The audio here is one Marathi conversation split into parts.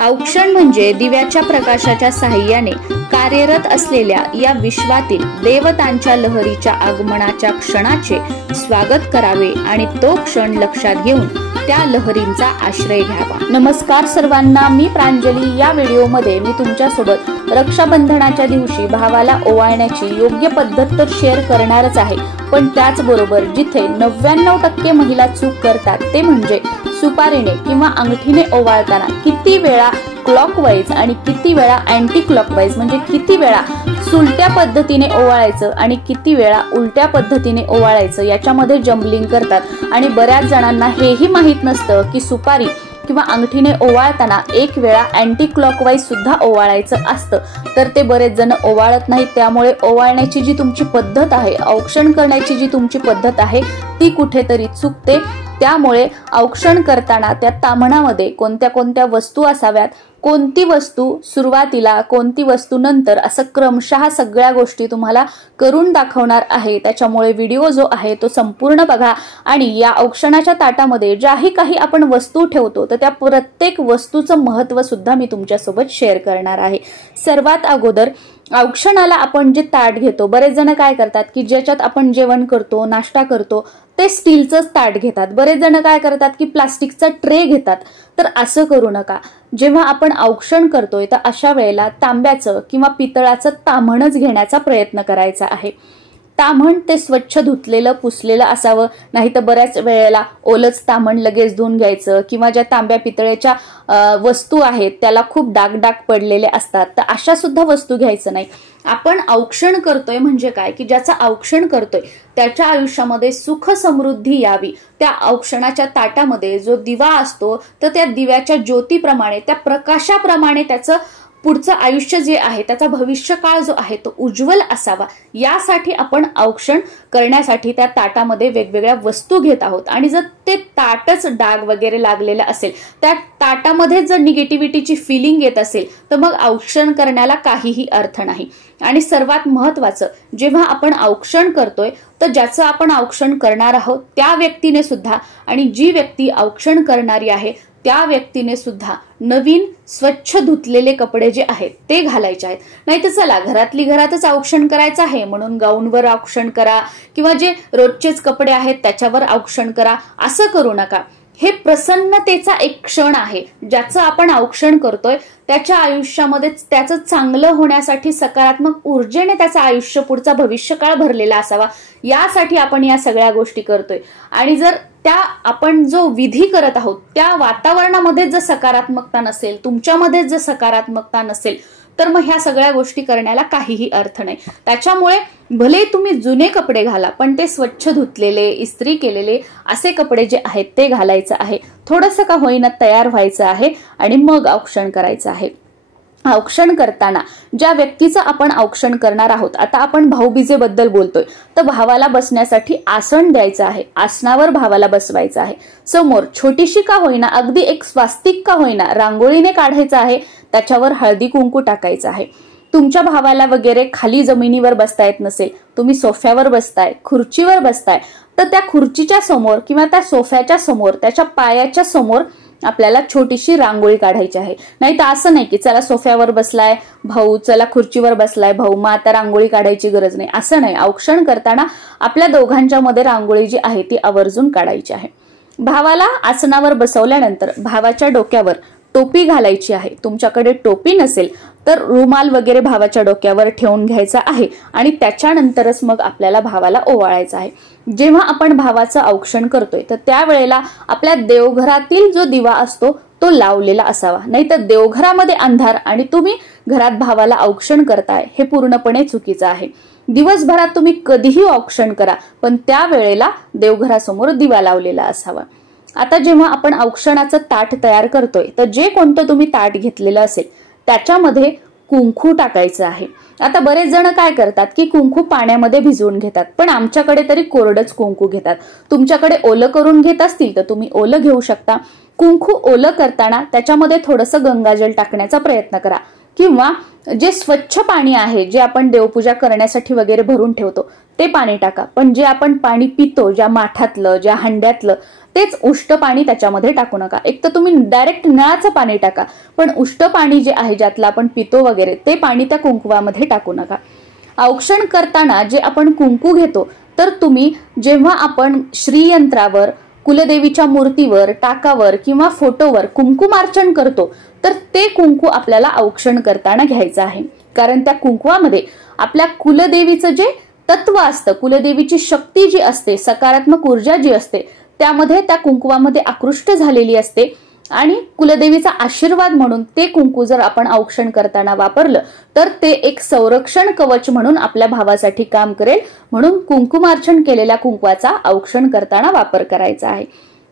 औक्षण म्हणजे दिव्याच्या प्रकाशाच्या साहाय्याने कार्यरत असलेल्या या विश्वातील देवतांच्या लहरीच्या आगमनाच्या क्षणाचे स्वागत करावे आणि तो क्षण लक्षात घेऊन त्या लहरींचा आश्रय घ्यावा। नमस्कार सर्वांना, मी प्रांजली। या व्हिडिओमध्ये मी तुमच्यासोबत रक्षाबंधनाच्या दिवशी भावाला ओवाळण्याची योग्य पद्धत तर शेअर करणारच आहे, पण त्याचबरोबर जिथे 99% महिला चूक करतात ते म्हणजे सुपारीने किंवा अंगठीने ओवाळताना किती वेळा क्लॉकवाईज आणि किती वेळा अँटी क्लॉकवाईज म्हणजे किती वेळा सुलट्या पद्धतीने ओवाळायचं आणि किती वेळा उलट्या पद्धतीने ओवाळायचं याच्यामध्ये जम्बलिंग करतात। आणि बऱ्याच जणांना हेही माहित नसतं की सुपारी किंवा अंगठीने ओवाळताना एक वेळा अँटी क्लॉकवाईज सुद्धा ओवाळायचं असतं, तर ते बरेच जण ओवाळत नाहीत। त्यामुळे ओवाळण्याची जी तुमची पद्धत आहे, औक्षण करण्याची जी तुमची पद्धत आहे ती कुठेतरी चुकते। त्यामुळे औक्षण करताना त्या ताम्हणामध्ये कोणत्या कोणत्या वस्तू असाव्यात, कोणती वस्तू सुरुवातीला कोणती वस्तू नंतर, असं क्रमशः सगळ्या गोष्टी तुम्हाला करून दाखवणार आहे। त्याच्यामुळे व्हिडिओ जो आहे तो संपूर्ण बघा आणि या औक्षणाच्या ताटामध्ये ज्याही काही आपण वस्तू ठेवतो तर त्या प्रत्येक वस्तूचं महत्त्व सुद्धा मी तुमच्यासोबत शेअर करणार आहे। सर्वात अगोदर औक्षणाला आपण जे ताट घेतो, बरेच जण काय करतात की ज्याच्यात आपण जेवण करतो, नाश्ता करतो ते स्टीलचंच ताट घेतात। बरेच जण काय करतात की प्लास्टिकचा ट्रे घेतात, तर असं करू नका। जेव्हा आपण औक्षण करतोय तर अशा वेळेला तांब्याचं किंवा पितळाचं ताम्हणच घेण्याचा प्रयत्न करायचा आहे। ताम्हण ते स्वच्छ धुतलेलं पुसलेलं असावं, नाही तर बऱ्याच वेळेला ओलच ताम्हण लगेच धुवून घ्यायचं, किंवा ज्या तांब्या पितळेच्या वस्तू आहेत त्याला खूप डाग पडलेले असतात, तर अशा सुद्धा वस्तू घ्यायचं नाही। आपण औक्षण करतोय म्हणजे काय की ज्याचं औक्षण करतोय त्याच्या आयुष्यामध्ये सुख समृद्धी यावी। त्या औक्षणाच्या ताटामध्ये जो दिवा असतो तर त्या दिव्याच्या ज्योतीप्रमाणे, त्या प्रकाशाप्रमाणे त्याचं पुढचं आयुष्य जे आहे, त्याचा भविष्यकाळ जो आहे तो उज्ज्वल असावा, यासाठी आपण औक्षण करण्यासाठी त्या ताटामध्ये वेगवेगळ्या वस्तू घेत आहोत। आणि जर ते ताटच डाग वगैरे लागलेलं असेल, त्या ताटामध्ये जर निगेटिव्हिटीची फिलिंग येत असेल तर मग औक्षण करण्याला काहीही अर्थ नाही। आणि सर्वात महत्त्वाचं, जेव्हा आपण औक्षण करतोय तर ज्याचं आपण औक्षण करणार आहोत त्या व्यक्तीने सुद्धा आणि जी व्यक्ती औक्षण करणारी आहे त्या व्यक्तीने सुद्धा नवीन स्वच्छ धुतलेले कपडे जे आहेत ते घालायचे आहेत। नाही तर चला घरातली घरातच औक्षण करायचं आहे म्हणून गाऊनवर औक्षण करा किंवा जे रोजचेच कपडे आहेत त्याच्यावर औक्षण करा, असं करू नका। हे प्रसन्नतेचा एक क्षण आहे, ज्याचं आपण औक्षण करतोय त्याच्या आयुष्यामध्ये त्याचं चांगलं होण्यासाठी, सकारात्मक ऊर्जेने त्याचं आयुष्य पुढचा भविष्यकाळ भरलेला असावा, यासाठी आपण या सगळ्या गोष्टी करतोय। आणि जर त्या आपण जो विधी करत आहोत त्या वातावरणामध्ये जर सकारात्मकता नसेल, तुमच्यामध्ये जर सकारात्मकता नसेल, तर मग ह्या सगळ्या गोष्टी करण्याला काहीही अर्थ नाही। त्याच्यामुळे भले तुम्ही जुने कपडे घाला, पण ते स्वच्छ धुतलेले, इस्त्री केलेले असे कपडे जे आहेत ते घालायचं आहे। थोडंसं का होईना तयार व्हायचं आहे आणि मग औक्षण करायचं आहे। औक्षण करताना ज्या व्यक्तीचं आपण औक्षण करणार आहोत, आता आपण भाऊबीजेबद्दल बोलतोय, तर भावाला बसण्यासाठी आसन द्यायचं आहे, आसनावर भावाला बसवायचं आहे। समोर छोटीशी का होईना, अगदी एक स्वास्तिक का होईना रांगोळीने काढायचं आहे, त्याच्यावर हळदी कुंकू टाकायचं आहे। तुमच्या भावाला वगैरे खाली जमिनीवर बसता येत नसेल, तुम्ही सोफ्यावर बसताय, खुर्चीवर बसताय, तर त्या खुर्चीच्या समोर किंवा त्या सोफ्याच्या समोर, त्याच्या पायाच्या समोर आपल्याला छोटीशी रांगोळी काढायची आहे। नाही तर असं नाही की चला सोफ्यावर बसलाय भाऊ, चला खुर्चीवर बसलाय भाऊ, मग आता रांगोळी काढायची गरज नाही, असं नाही। औक्षण करताना आपल्या दोघांच्या मध्ये रांगोळी जी आहे ती आवर्जून काढायची आहे। भावाला आसनावर बसवल्यानंतर भावाच्या डोक्यावर टोपी घालायची आहे। तुमच्याकडे टोपी नसेल तर रुमाल वगैरे भावाच्या डोक्यावर ठेवून घ्यायचा आहे आणि त्याच्यानंतरच मग आपल्याला भावाला ओवाळायचं आहे। जेव्हा आपण भावाचं औक्षण करतोय तर त्यावेळेला आपल्या देवघरातील जो दिवा असतो तो लावलेला असावा, नाही तर देवघरामध्ये अंधार आणि तुम्ही घरात भावाला औक्षण करताय, हे पूर्णपणे चुकीचं आहे। दिवसभरात तुम्ही कधीही औक्षण करा, पण त्यावेळेला देवघरासमोर दिवा लावलेला असावा। आता जेव्हा आपण औक्षणाचं ताट तयार करतोय तर जे कोणतं तुम्ही ताट घेतलेलं असेल त्याच्यामध्ये कुंकू टाकायचं आहे। आता बरेच जण काय करतात की कुंकू पाण्यामध्ये भिजवून घेतात, पण आमच्याकडे तरी कोरडच कुंकू घेतात। तुमच्याकडे ओलं करून घेत असतील तर तुम्ही ओलं घेऊ शकता। कुंकू ओलं करताना त्याच्यामध्ये थोडंसं गंगाजल टाकण्याचा प्रयत्न करा, किंवा जे स्वच्छ पाणी आहे, जे आपण देवपूजा करण्यासाठी वगैरे भरून ठेवतो ते पाणी टाका. पण जे आपण पाणी पितो, ज्या माठातलं, ज्या हंड्यातलं, तेच उष्ट पाणी त्याच्यामध्ये टाकू नका. एक तर तुम्ही डायरेक्ट नळाचं पाणी टाका, पण उष्ट पाणी जे आहे, ज्यातलं आपण पितो वगैरे, ते पाणी त्या कुंकवामध्ये टाकू नका. औक्षण करताना जे आपण कुंकू घेतो, तर तुम्ही जेव्हा आपण श्रीयंत्रावर, कुलदेवीच्या मूर्तीवर, टाकावर किंवा फोटोवर कुंकुमार्चन करतो, तर ते कुंकू आपल्याला औक्षण करताना घ्यायचं आहे. कारण त्या कुंकवामध्ये आपल्या कुलदेवीचं जे तत्व असतं, कुलदेवीची शक्ती जी असते, सकारात्मक ऊर्जा जी असते, त्यामध्ये त्या कुंकवामध्ये आकृष्ट झालेली असते. आणि कुलदेवीचा आशीर्वाद म्हणून ते कुंकू जर आपण औक्षण करताना वापरलं, तर ते एक संरक्षण कवच म्हणून आपल्या भावासाठी काम करेल. म्हणून कुंकुमार्चन केलेल्या कुंकवाचा औक्षण करताना वापर करायचा आहे.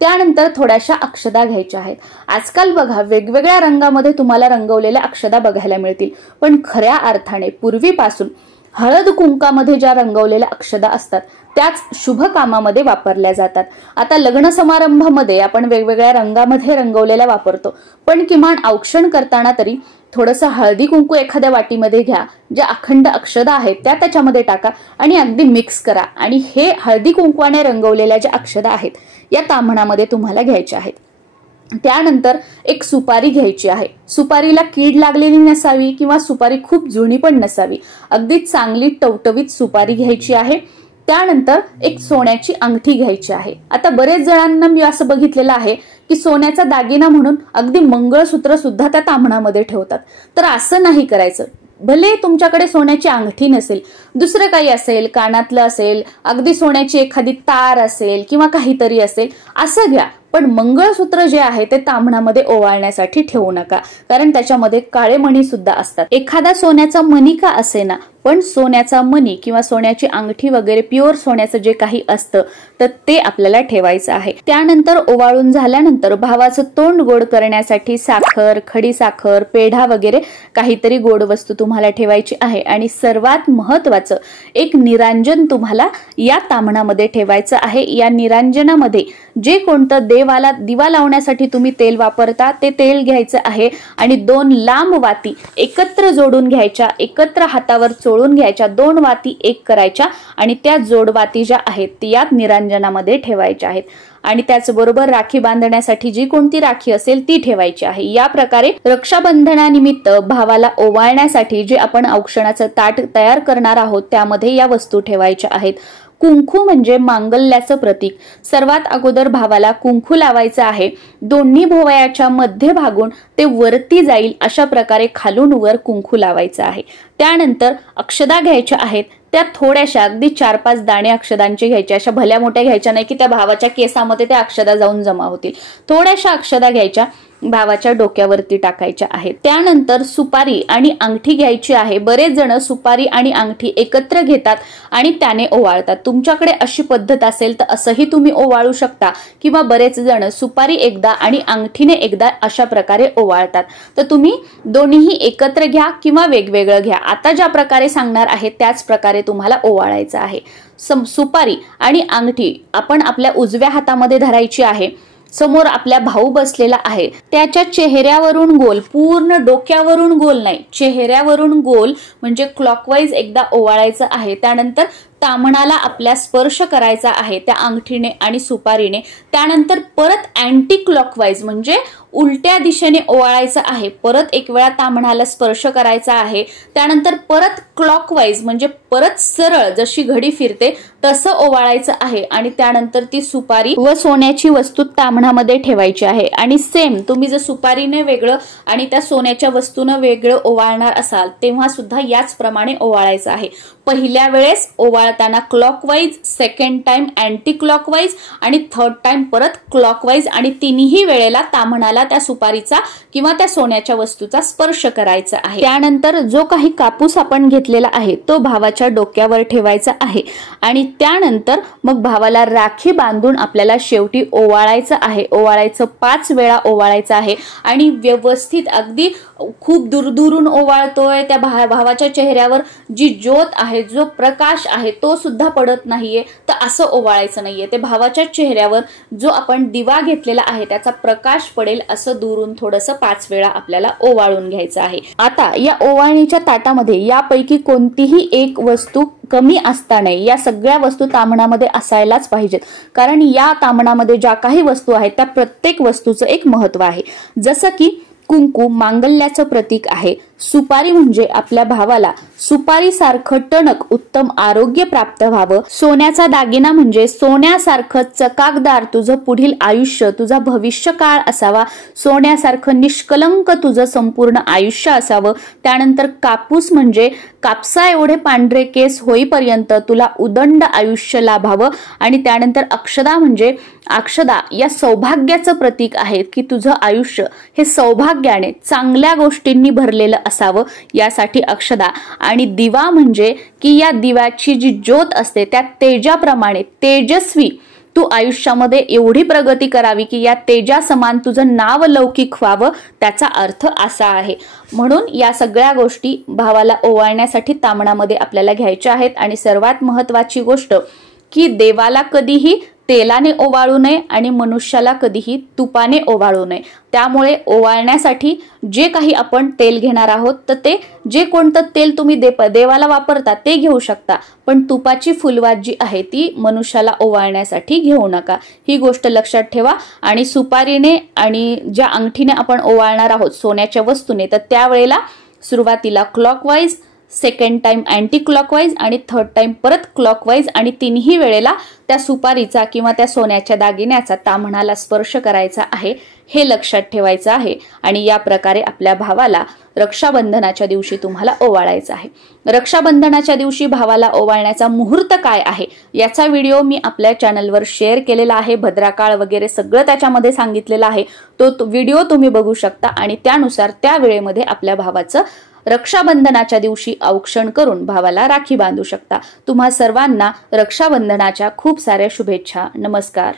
त्यानंतर थोड्याशा अक्षदा घ्यायच्या आहेत. आजकाल बघा, वेगवेगळ्या रंगामध्ये तुम्हाला रंगवलेल्या अक्षदा बघायला मिळतील, पण खऱ्या अर्थाने पूर्वीपासून हळद कुंकामध्ये ज्या रंगवलेल्या अक्षदा असतात, त्याच शुभ कामामध्ये वापरल्या जातात. आता लग्न समारंभामध्ये आपण वेगवेगळ्या रंगामध्ये रंगवलेल्या वापरतो, पण किमान औक्षण करताना तरी थोडंसं हळदी कुंकू एखाद्या वाटीमध्ये घ्या, ज्या अखंड अक्षदा आहेत त्या त्याच्यामध्ये टाका आणि अगदी मिक्स करा. आणि हे हळदी कुंकवाने रंगवलेल्या ज्या अक्षदा आहेत, या ताम्हणामध्ये तुम्हाला घ्यायच्या आहेत. त्यानंतर एक सुपारी घ्यायची आहे. सुपारीला कीड लागलेली नसावी किंवा सुपारी खूप जुनी पण नसावी, अगदी चांगली टवटवीत सुपारी घ्यायची आहे. त्यानंतर एक सोन्याची अंगठी घ्यायची आहे. आता बरेच जणांना मी असं बघितलेलं आहे की सोन्याचा दागिना म्हणून अगदी मंगळसूत्र सुद्धा त्या ताम्हणामध्ये ठेवतात. तर असं नाही करायचं. भले तुमच्याकडे सोन्याची अंगठी नसेल, दुसरं काही असेल, कानातलं असेल, अगदी सोन्याची एखादी तार असेल किंवा काहीतरी असेल, असं घ्या. पण मंगळसूत्र जे आहे ते ताम्हणामध्ये ओवाळण्यासाठी ठेवू नका, कारण त्याच्यामध्ये काळे मणी सुद्धा असतात. एखादा सोन्याचा मणी का असेना, पण सोन्याचा मणी किंवा सोन्याची अंगठी वगैरे प्युअर सोन्याचं जे काही असतं, तर ते आपल्याला ठेवायचं आहे. त्यानंतर ओवाळून झाल्यानंतर भावाचं तोंड गोड करण्यासाठी साखर, खडी साखर, पेढा वगैरे काहीतरी गोड वस्तू तुम्हाला ठेवायची आहे. आणि सर्वात महत्वाचं, एक निरांजन तुम्हाला या ताम्हणामध्ये ठेवायचं आहे. या निरांजनामध्ये जे कोणतं देवाला दिवा लावण्यासाठी तुम्ही तेल वापरता, ते तेल घ्यायचं आहे आणि 2 लांब वाती एकत्र जोडून घ्यायच्या, एकत्र हातावर चोळून घ्यायच्या, 2 वाती एक करायच्या आणि त्या जोडवाती ज्या आहेत त्या यात निरांजनामध्ये ठेवायच्या आहेत. आणि त्याचबरोबर राखी बांधण्यासाठी जी कोणती राखी असेल ती ठेवायची आहे. या प्रकारे रक्षाबंधनानिमित्त भावाला ओवाळण्यासाठी जे आपण औक्षणाचं ताट तयार करणार आहोत, त्यामध्ये या वस्तू ठेवायच्या आहेत. कुंकू म्हणजे मांगल्याचं प्रतीक. सर्वात अगोदर भावाला कुंकू लावायचं आहे. दोन्ही भोवयाच्या मध्यभागून ते वरती जाईल अशा प्रकारे खालून वर कुंकू लावायचं आहे. त्यानंतर अक्षदा घ्यायच्या आहेत. त्या थोड्याशा, अगदी 4-5 दाणे अक्षदांचे घ्यायचे. अशा भल्या मोठ्या घ्यायच्या नाही की त्या भावाच्या केसामध्ये त्या अक्षदा जाऊन जमा होतील. थोड्याशा अक्षदा घ्यायच्या, भावाच्या डोक्यावरती टाकायच्या आहेत. त्यानंतर सुपारी आणि अंगठी घ्यायची आहे. बरेच जण सुपारी आणि अंगठी एकत्र घेतात आणि त्याने ओवाळतात. तुमच्याकडे अशी पद्धत असेल तर असंही तुम्ही ओवाळू शकता, किंवा बरेच जण सुपारी एकदा आणि अंगठीने एकदा अशा प्रकारे ओवाळतात. तर तुम्ही दोन्हीही एकत्र घ्या किंवा वेगवेगळं घ्या. आता ज्या प्रकारे सांगणार आहे त्याच प्रकारे तुम्हाला ओवाळायचं आहे. सुपारी आणि अंगठी आपण आपल्या उजव्या हातामध्ये धरायची आहे. समोर आपल्या भाऊ बसलेला आहे, त्याच्या चेहऱ्यावरून गोल, पूर्ण डोक्यावरून गोल नाही, चेहऱ्यावरून गोल म्हणजे क्लॉकवाईज एकदा ओवाळायचं आहे. त्यानंतर ताम्हणाला आपल्या स्पर्श करायचा आहे त्या अंगठीने आणि सुपारीने. त्यानंतर परत अँटी क्लॉकवाईज म्हणजे उलट्या दिशेने ओवाळायचं आहे. परत एक वेळा ताम्हणाला स्पर्श करायचा आहे. त्यानंतर परत क्लॉकवाईज म्हणजे परत सरळ जशी घडी फिरते तसं ओवाळायचं आहे. आणि त्यानंतर ती सुपारी व सोन्याची वस्तू ताम्हणामध्ये ठेवायची आहे. आणि सेम तुम्ही जर सुपारीने वेगळं आणि त्या सोन्याच्या वस्तूनं वेगळं ओवाळणार असाल, तेव्हा सुद्धा याच प्रमाणे ओवाळायचं आहे. पहिल्या वेळेस ओवाळताना clockwise, second time anti clockwise आणि थर्ड टाइम परत क्लॉकवाईज. आणि तिन्ही वेळेला ताम्हणाला त्या सुपारीचा किंवा त्या सोन्याच्या वस्तूचा स्पर्श करायचा आहे. त्यानंतर जो काही कापूस आपण घेतलेला आहे तो भावाच्या डोक्यावर ठेवायचा आहे. आणि त्यानंतर मग भावाला राखी बांधून आपल्याला शेवटी ओवाळायचं आहे. ओवाळायचं 5 वेळा ओवाळायचं आहे. आणि व्यवस्थित, अगदी खूप दूरदूरून ओवाळतोय, त्या भावाच्या चेहऱ्यावर जी ज्योत आहे, आहे, जो प्रकाश आहे तो सुद्धा पडत नाहीये, तर असं ओवाळायचं नाहीये. ते भावाच्या चेहऱ्यावर जो आपण दिवा घेतलेला आहे त्याचा प्रकाश पडेल असं दुरून थोडंसं 5 वेळा आपल्याला ओवाळून घ्यायचं आहे. आता या ओवाळणीच्या ताटामध्ये यापैकी कोणतीही एक वस्तू कमी असता नये. या सगळ्या वस्तू ताम्हणामध्ये असायलाच पाहिजेत, कारण या ताम्हणामध्ये ज्या काही वस्तू आहेत त्या प्रत्येक वस्तूचं एक महत्व आहे. जसं की कुंकू मांगल्याचं प्रतीक आहे, सुपारी म्हणजे आपल्या भावाला सुपारीसारखं टणक उत्तम आरोग्य प्राप्त व्हावं, सोन्याचा दागिना म्हणजे सोन्यासारखं चकाकदार तुझं पुढील आयुष्य, तुझा भविष्य काळ असावा, सोन्यासारखं निष्कलंक तुझं संपूर्ण आयुष्य असावं. त्यानंतर कापूस म्हणजे कापसा एवढे पांढरे केस होईपर्यंत तुला उदंड आयुष्य लाभावं. आणि त्यानंतर अक्षदा म्हणजे अक्षदा या सौभाग्याचं प्रतीक आहे की तुझं आयुष्य हे सौभाग्याने चांगल्या गोष्टींनी भरलेलं असावं, यासाठी अक्षदा. आणि दिवा म्हणजे की या दिव्याची जी ज्योत असते त्या तेजाप्रमाणे तेजस्वी तू आयुष्यामध्ये एवढी प्रगती करावी की या तेजा समान तुझं नाव लौकिक व्हावं, त्याचा अर्थ असा आहे. म्हणून या सगळ्या गोष्टी भावाला ओवाळण्यासाठी ताम्हणामध्ये आपल्याला घ्यायच्या आहेत. आणि सर्वात महत्वाची गोष्ट की देवाला कधीही तेलाने ओवाळू नये आणि मनुष्याला कधीही तुपाने ओवाळू नये. त्यामुळे ओवाळण्यासाठी जे काही आपण तेल घेणार आहोत तर ते जे कोणतं तेल तुम्ही देवाला वापरता ते घेऊ शकता, पण तुपाची फुलवात जी आहे ती मनुष्याला ओवाळण्यासाठी घेऊ नका. ही गोष्ट लक्षात ठेवा. आणि सुपारीने आणि ज्या अंगठीने आपण ओवाळणार आहोत सोन्याच्या वस्तूने, तर त्यावेळेला सुरुवातीला clockwise, second time anti clockwise आणि थर्ड टाइम परत क्लॉकवाईज, आणि तिन्ही वेळेला त्या सुपारीचा किंवा त्या सोन्याच्या दागिन्याचा ताम्हणाला स्पर्श करायचा आहे, हे लक्षात ठेवायचं आहे. आणि या प्रकारे आपल्या भावाला रक्षाबंधनाच्या दिवशी तुम्हाला ओवाळायचं आहे. रक्षाबंधनाच्या दिवशी भावाला ओवाळण्याचा मुहूर्त काय आहे याचा व्हिडिओ मी आपल्या चॅनलवर शेअर केलेला आहे. भद्राकाळ वगैरे सगळं त्याच्यामध्ये सांगितलेलं आहे. तो व्हिडिओ तुम्ही बघू शकता आणि त्यानुसार त्या वेळेमध्ये आपल्या भावाचं रक्षाबंधनाच्या दिवशी औक्षण करून भावाला राखी बांधू शकता. तुम्हा सर्वांना रक्षाबंधनाच्या खूप साऱ्या शुभेच्छा. नमस्कार.